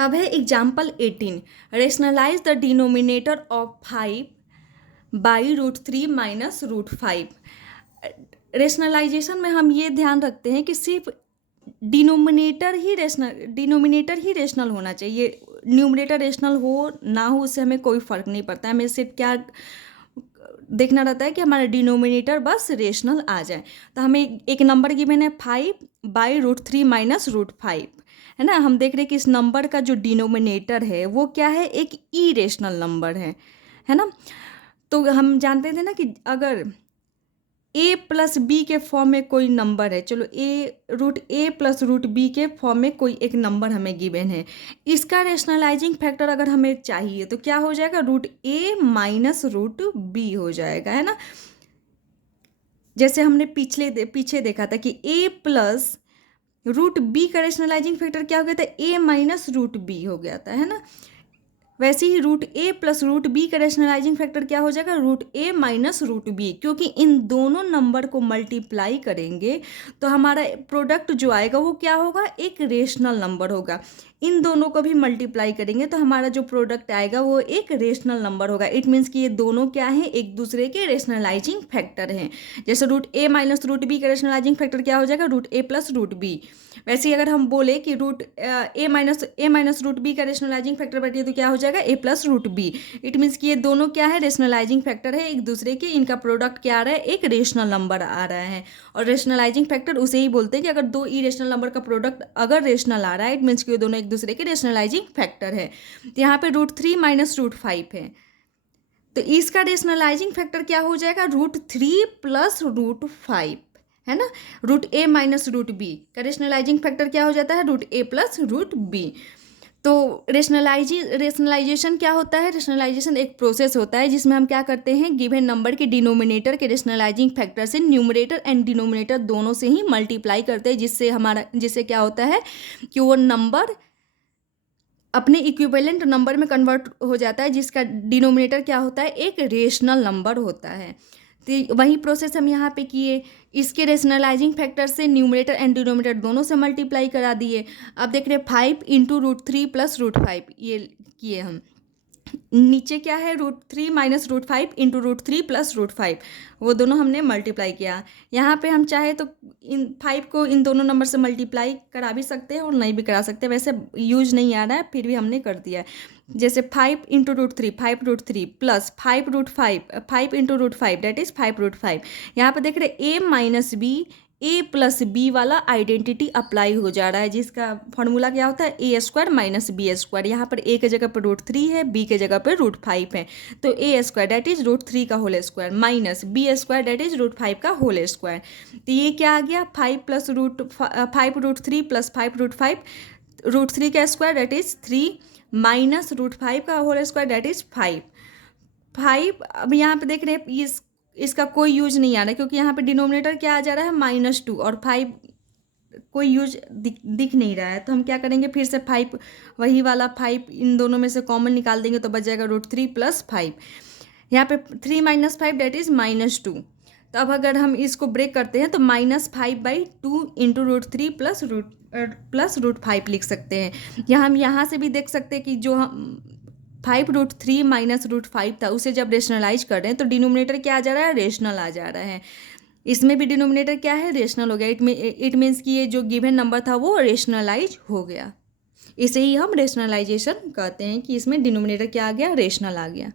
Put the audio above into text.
अब है example 18, rationalise the denominator of 5 by root 3 minus root 5। Rationalisation में हम ये ध्यान रखते हैं कि सिर्फ डिनोमिनेटर ही रेशनल होना चाहिए। न्यूमरेटर रेशनल हो ना हो उससे हमें कोई फ़र्क नहीं पड़ता है, हमें सिर्फ क्या देखना रहता है कि हमारा डिनोमिनेटर बस रेशनल आ जाए। तो हमें एक नंबर गिवन है 5/√3 माइनस रूट 5, है ना। हम देख रहे हैं कि इस नंबर का जो डिनोमिनेटर है वो क्या है, एक इरेशनल नंबर है ना। तो हम जानते थे ना कि अगर a प्लस बी के फॉर्म में कोई नंबर है, चलो a प्लस रूट बी के फॉर्म में कोई एक नंबर हमें गिवन है, इसका रेशनलाइजिंग फैक्टर अगर हमें चाहिए तो क्या हो जाएगा, √a माइनस √b हो जाएगा, है ना। जैसे हमने पीछे देखा था कि a प्लस रूट बी का रेशनलाइजिंग फैक्टर क्या हो गया था, a माइनस √b हो गया था, है ना। वैसे ही √a प्लस √b का रेशनलाइजिंग फैक्टर क्या हो जाएगा, √a माइनस √b, क्योंकि इन दोनों नंबर को मल्टीप्लाई करेंगे तो हमारा प्रोडक्ट जो आएगा वो क्या होगा, एक रेशनल नंबर होगा। इन दोनों को भी मल्टीप्लाई करेंगे तो हमारा जो प्रोडक्ट आएगा वो एक रेशनल नंबर होगा। इट मीन्स कि ये दोनों क्या हैं, एक दूसरे के रेशनलाइजिंग फैक्टर हैं। जैसे √a माइनस √b का रेशनलाइजिंग फैक्टर क्या हो जाएगा, √a प्लस √b। वैसे ही अगर हम बोले कि a माइनस √b का रेशनलाइजिंग फैक्टर बैठिए तो क्या हो जाएगा, a plus √b। It means कि ये दोनों क्या है, रेशनलाइजिंग फैक्टर है एक दूसरे के, इनका प्रोडक्ट क्या आ रहा है, एक रेशनल नंबर आ रहा है। और रेशनलाइजिंग फैक्टर उसे ही बोलते हैं कि अगर दो इरेशनल नंबर का प्रोडक्ट अगर रेशनल आ रहा है, इट मीन्स कि ये दोनों एक दूसरे के रेशनलाइजिंग फैक्टर है। तो यहाँ पे √3 माइनस √5 है, तो इसका रेशनलाइजिंग फैक्टर क्या हो जाएगा, √3 प्लस √5, है ना। √a माइनस √b का रेशनलाइजिंग फैक्टर क्या हो जाता है, √a प्लस √b। तो रेशनलाइजेशन क्या होता है, रेशनलाइजेशन एक प्रोसेस होता है जिसमें हम क्या करते हैं, गिवन नंबर के डिनोमिनेटर के रेशनलाइजिंग फैक्टर से न्यूमरेटर एंड डिनोमिनेटर दोनों से ही मल्टीप्लाई करते हैं, जिससे क्या होता है कि वो नंबर अपने इक्विवेलेंट नंबर में कन्वर्ट हो जाता है, जिसका डिनोमिनेटर क्या होता है, एक रेशनल नंबर होता है। तो वही प्रोसेस हम यहाँ पे किए, इसके रेशनलाइजिंग फैक्टर से न्यूमरेटर एंड डिनोमिनेटर दोनों से मल्टीप्लाई करा दिए। अब देख रहे हैं 5 इंटू √3 प्लस √5, ये किए हम। नीचे क्या है, √3 माइनस √5 इंटू √3 प्लस √5, वो दोनों हमने मल्टीप्लाई किया। यहाँ पे हम चाहे तो इन 5 को इन दोनों नंबर से मल्टीप्लाई करा भी सकते हैं और नहीं भी करा सकते, वैसे यूज नहीं आ रहा है फिर भी हमने कर दिया है। जैसे 5 into √3 5√3 plus 5 into √5 that is 5√5। यहाँ पे देख रहे a minus B, a plus B वाला आइडेंटिटी अप्लाई हो जा रहा है, जिसका फॉर्मूला क्या होता है, a² माइनस b²। यहाँ पर a के जगह पर √3 है, b के जगह पर √5 है, तो a² दैट इज √3 का whole square minus b² that is √5 का होल स्क्वायर। तो ये क्या आ गया, 5 √3 प्लस 5√5, √3 का स्क्वायर दैट इज 3 माइनस √5 का होल स्क्वायर दैट इज 5। अब यहाँ पे देख रहे हैं इसका कोई यूज नहीं आ रहा है, क्योंकि यहाँ पे डिनोमिनेटर क्या आ जा रहा है, -2 और 5 कोई यूज दिख नहीं रहा है। तो हम क्या करेंगे, फिर से 5 वही वाला 5 इन दोनों में से कॉमन निकाल देंगे तो बच जाएगा √3 प्लस 5। यहाँ पे 3 माइनस 5 डेट इज -2। तो अब अगर हम इसको ब्रेक करते हैं तो -5/2 इंटू √3 प्लस √5 लिख सकते हैं। हम यहाँ से भी देख सकते हैं कि जो हम 5√3 माइनस √5 था उसे जब रेशनलाइज कर रहे हैं तो डिनोमिनेटर क्या आ जा रहा है, रेशनल आ जा रहा है। इसमें भी डिनोमिनेटर क्या है, रेशनल हो गया। इट मीन्स कि ये जो गिवन नंबर था वो रेशनलाइज हो गया। इसे ही हम रेशनलाइजेशन कहते हैं कि इसमें डिनोमिनेटर क्या आ गया, रेशनल आ गया।